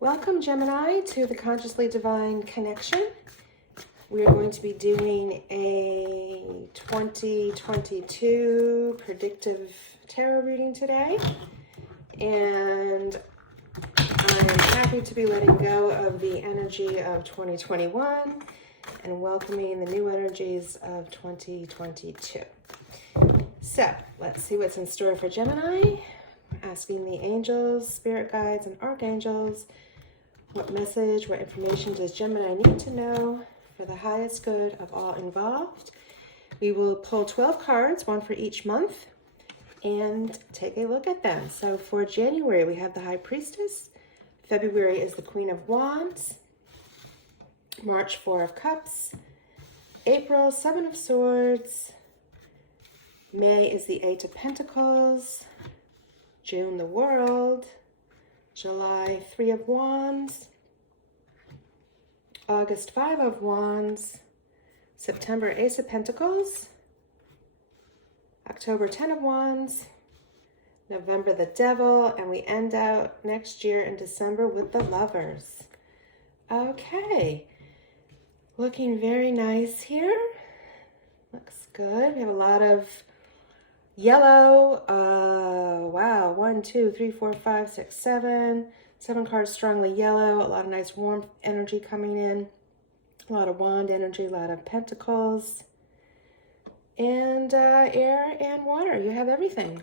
Welcome, Gemini, to the Consciously Divine Connection. We are going to be doing a 2022 predictive tarot reading today. And I'm happy to be letting go of the energy of 2021 and welcoming the new energies of 2022. So let's see what's in store for Gemini. Asking the angels, spirit guides, and archangels, what message, what information does Gemini need to know for the highest good of all involved? We will pull 12 cards, one for each month, and take a look at them. So for January, we have the High Priestess. February is the Queen of Wands. March, Four of Cups. April, Seven of Swords. May is the Eight of Pentacles. June, the World. July, Three of Wands. August, Five of Wands. September, Ace of Pentacles. October, 10 of Wands. November, the Devil. And we end out next year in December with the Lovers. Okay. Looking very nice here. Looks good. We have a lot of yellow. Wow. 1, 2, 3, 4, 5, 6, 7. 7 cards strongly yellow. A lot of nice warm energy coming in. A lot of wand energy. A lot of pentacles. And air and water. You have everything.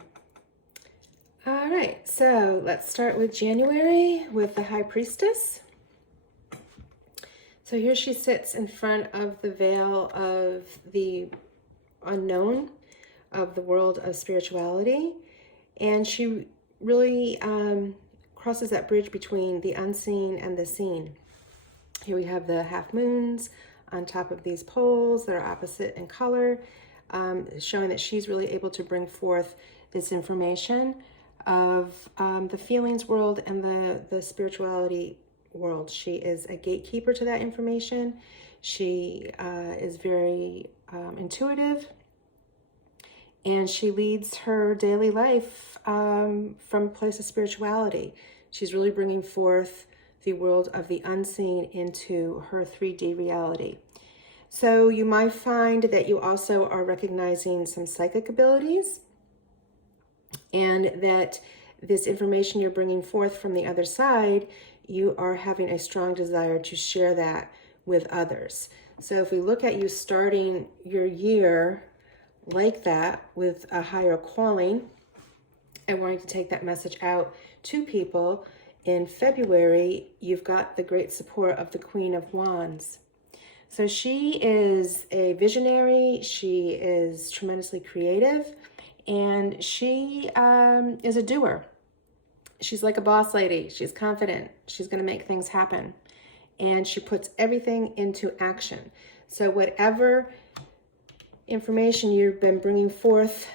All right. So let's start with January with the High Priestess. So here she sits in front of the veil of the unknown, of the world of spirituality, and she really crosses that bridge between the unseen and the seen. Here we have the half moons on top of these poles that are opposite in color, showing that she's really able to bring forth this information of the feelings world and the spirituality world. She is a gatekeeper to that information. She is very intuitive, and she leads her daily life from a place of spirituality. She's really bringing forth the world of the unseen into her 3D reality. So you might find that you also are recognizing some psychic abilities, and that this information you're bringing forth from the other side, you are having a strong desire to share that with others. So if we look at you starting your year like that with a higher calling and wanting to take that message out to people, in February, you've got the great support of the Queen of Wands. So she is a visionary, she is tremendously creative, and she is a doer. She's like a boss lady. She's confident. She's going to make things happen. And she puts everything into action. So whatever information you've been bringing forth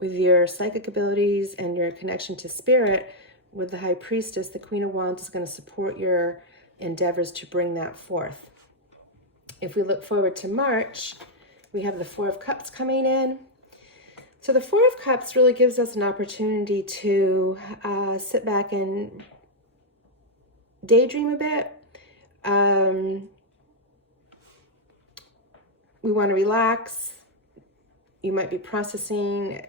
with your psychic abilities and your connection to spirit, with the High Priestess, the Queen of Wands is going to support your endeavors to bring that forth. If we look forward to March, we have the Four of Cups coming in. So the Four of Cups really gives us an opportunity to sit back and daydream a bit. We want to relax. You might be processing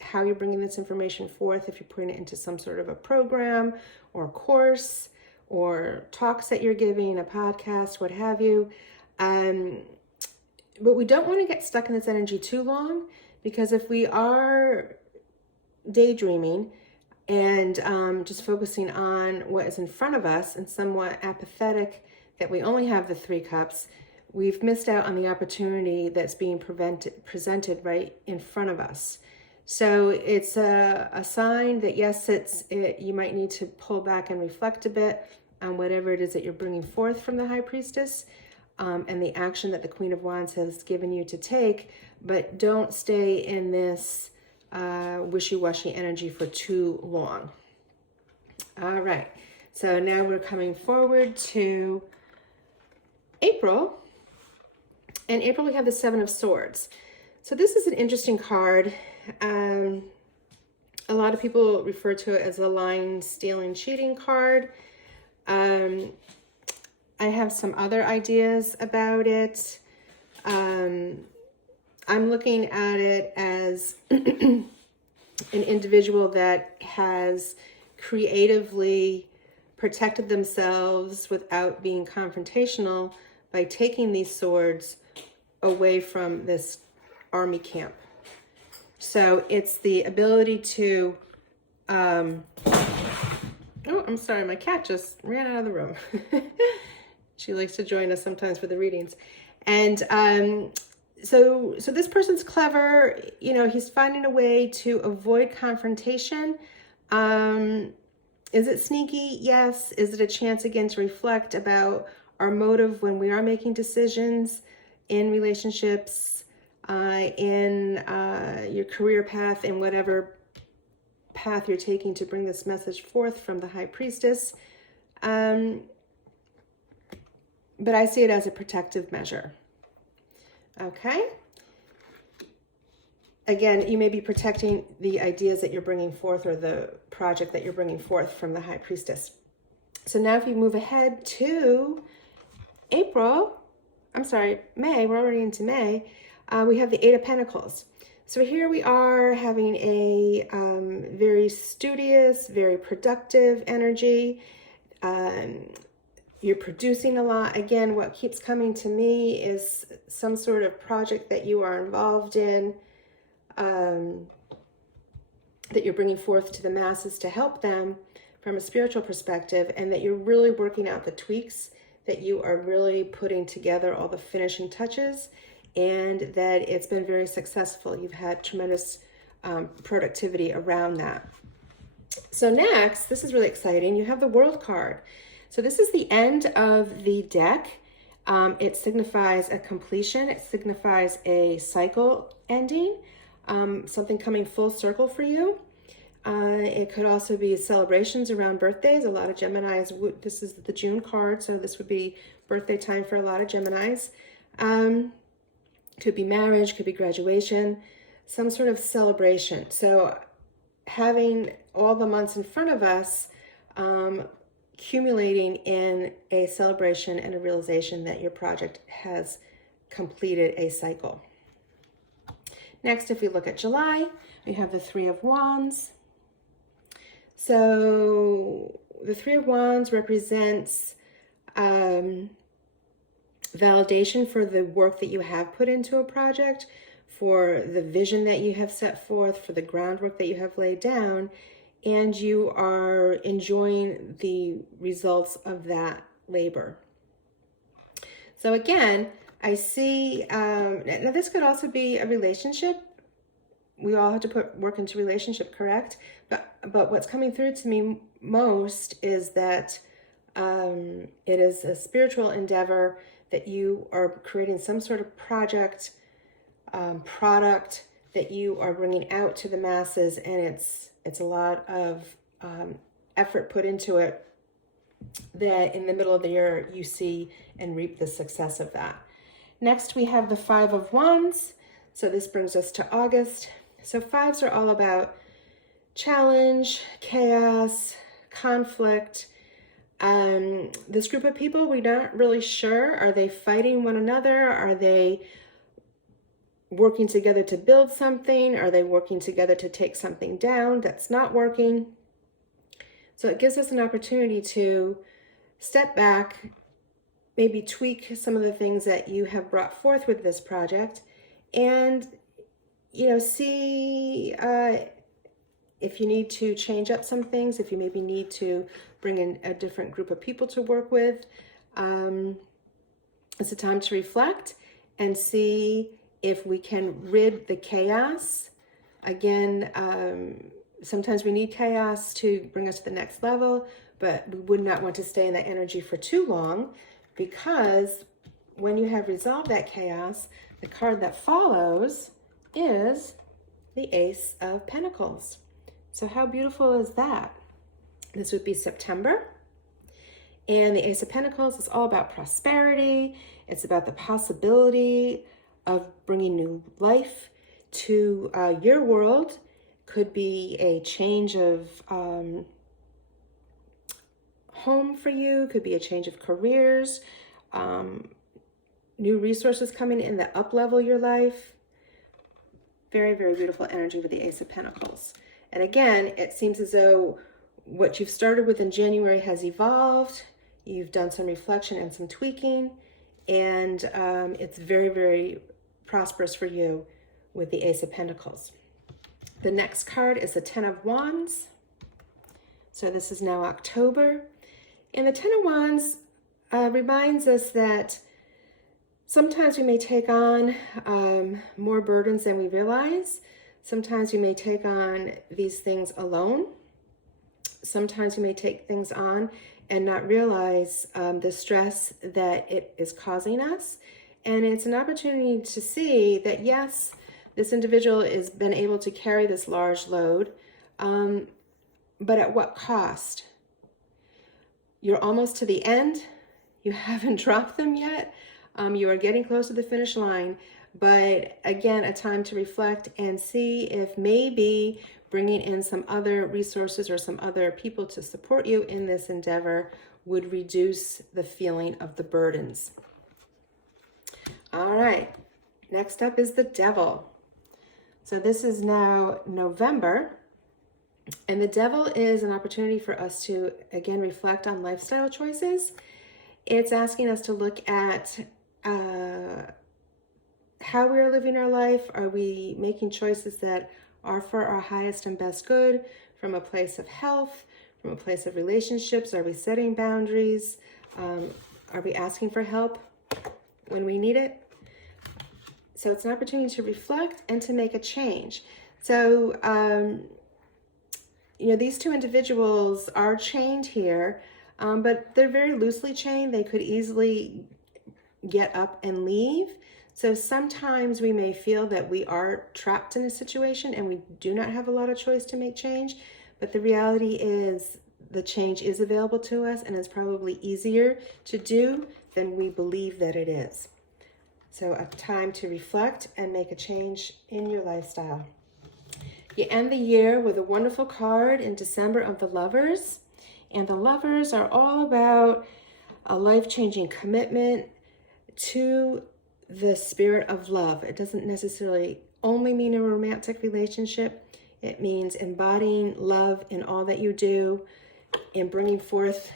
how you're bringing this information forth, if you're putting it into some sort of a program or course or talks that you're giving, a podcast, what have you. But we don't want to get stuck in this energy too long, because if we are daydreaming and just focusing on what is in front of us and somewhat apathetic that we only have the 3 cups, we've missed out on the opportunity that's being presented right in front of us. So it's a sign that, yes, you might need to pull back and reflect a bit on whatever it is that you're bringing forth from the High Priestess, and the action that the Queen of Wands has given you to take, but don't stay in this wishy-washy energy for too long. All right, so now we're coming forward to April. In April, we have the Seven of Swords. So this is an interesting card. A lot of people refer to it as a lying, stealing, cheating card. I have some other ideas about it. I'm looking at it as an individual that has creatively protected themselves without being confrontational by taking these swords away from this army camp. So it's the ability to, oh, I'm sorry, my cat just ran out of the room. She likes to join us sometimes for the readings. And so this person's clever, you know, he's finding a way to avoid confrontation. Is it sneaky? Yes. Is it a chance again to reflect about our motive when we are making decisions in relationships, in your career path, in whatever path you're taking to bring this message forth from the High Priestess? But I see it as a protective measure. Okay. Again, you may be protecting the ideas that you're bringing forth or the project that you're bringing forth from the High Priestess. So now if you move ahead to May, we're already into May, we have the Eight of Pentacles. So here we are having a very studious, very productive energy. You're producing a lot. Again, what keeps coming to me is some sort of project that you are involved in, that you're bringing forth to the masses to help them from a spiritual perspective, and that you're really working out the tweaks, that you are really putting together all the finishing touches, and that it's been very successful. You've had tremendous productivity around that. So next, this is really exciting. You have the World card. So this is the end of the deck. It signifies a completion. It signifies a cycle ending, something coming full circle for you. It could also be celebrations around birthdays. A lot of Geminis, this is the June card, so this would be birthday time for a lot of Geminis. Could be marriage, could be graduation, some sort of celebration. So having all the months in front of us, accumulating in a celebration and a realization that your project has completed a cycle. Next, if we look at July, we have the Three of Wands. So the Three of Wands represents validation for the work that you have put into a project, for the vision that you have set forth, for the groundwork that you have laid down, and you are enjoying the results of that labor. So again, I see, now this could also be a relationship. We all have to put work into relationship, correct? But what's coming through to me most is that it is a spiritual endeavor, that you are creating some sort of project, product that you are bringing out to the masses, and it's a lot of effort put into it, that in the middle of the year you see and reap the success of that. Next, we have the Five of Wands. So this brings us to August. So fives are all about challenge, chaos, conflict. This group of people, we're not really sure. Are they fighting one another? Are they working together to build something? Are they working together to take something down that's not working? So it gives us an opportunity to step back, maybe tweak some of the things that you have brought forth with this project, and, you know, see if you need to change up some things, if you maybe need to bring in a different group of people to work with. It's a time to reflect and see if we can rid the chaos. Again, sometimes we need chaos to bring us to the next level, but we would not want to stay in that energy for too long, because when you have resolved that chaos, the card that follows is the Ace of Pentacles. So how beautiful is that? This would be September. And the Ace of Pentacles is all about prosperity. It's about the possibility of bringing new life to your world. Could be a change of home for you, could be a change of careers, new resources coming in that up-level your life. Very, very beautiful energy with the Ace of Pentacles. And again, it seems as though what you've started with in January has evolved. You've done some reflection and some tweaking, and it's very, very prosperous for you with the Ace of Pentacles. The next card is the Ten of Wands. So this is now October. And the Ten of Wands reminds us that sometimes we may take on more burdens than we realize. Sometimes we may take on these things alone. Sometimes we may take things on and not realize the stress that it is causing us. And it's an opportunity to see that, yes, this individual has been able to carry this large load, but at what cost? You're almost to the end. You haven't dropped them yet. You are getting close to the finish line, but again, a time to reflect and see if maybe bringing in some other resources or some other people to support you in this endeavor would reduce the feeling of the burdens. All right, next up is the Devil. So this is now November, and the Devil is an opportunity for us to, again, reflect on lifestyle choices. It's asking us to look at how we're living our life. Are we making choices that are for our highest and best good, from a place of health, from a place of relationships? Are we setting boundaries? Are we asking for help when we need it? So it's an opportunity to reflect and to make a change. So, these two individuals are chained here, but they're very loosely chained. They could easily get up and leave. So sometimes we may feel that we are trapped in a situation and we do not have a lot of choice to make change. But the reality is the change is available to us, and it's probably easier to do than we believe that it is. So a time to reflect and make a change in your lifestyle. You end the year with a wonderful card in December of the Lovers. And the Lovers are all about a life-changing commitment to the spirit of love. It doesn't necessarily only mean a romantic relationship. It means embodying love in all that you do and bringing forth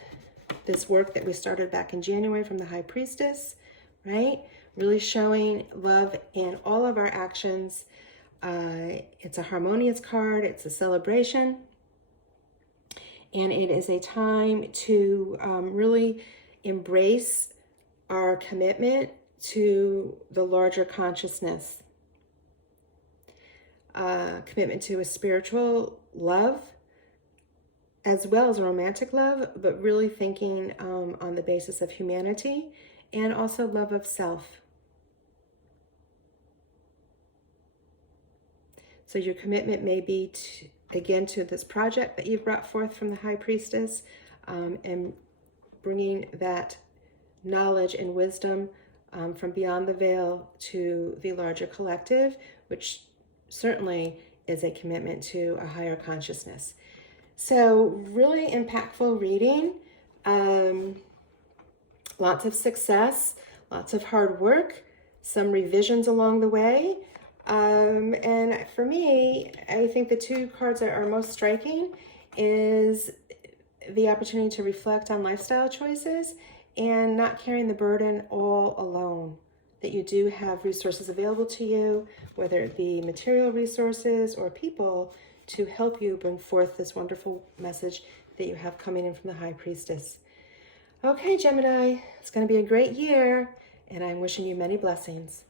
this work that we started back in January from the High Priestess, right? Really showing love in all of our actions. It's a harmonious card. It's a celebration. And it is a time to really embrace our commitment to the larger consciousness. Commitment to a spiritual love as well as a romantic love, but really thinking on the basis of humanity and also love of self. So your commitment may be, to this project that you've brought forth from the High Priestess, and bringing that knowledge and wisdom from beyond the veil to the larger collective, which certainly is a commitment to a higher consciousness. So really impactful reading, lots of success, lots of hard work, some revisions along the way. And for me, I think the two cards that are most striking is the opportunity to reflect on lifestyle choices and not carrying the burden all alone, that you do have resources available to you, whether it be material resources or people, to help you bring forth this wonderful message that you have coming in from the High Priestess. Okay, Gemini, it's going to be a great year, and I'm wishing you many blessings.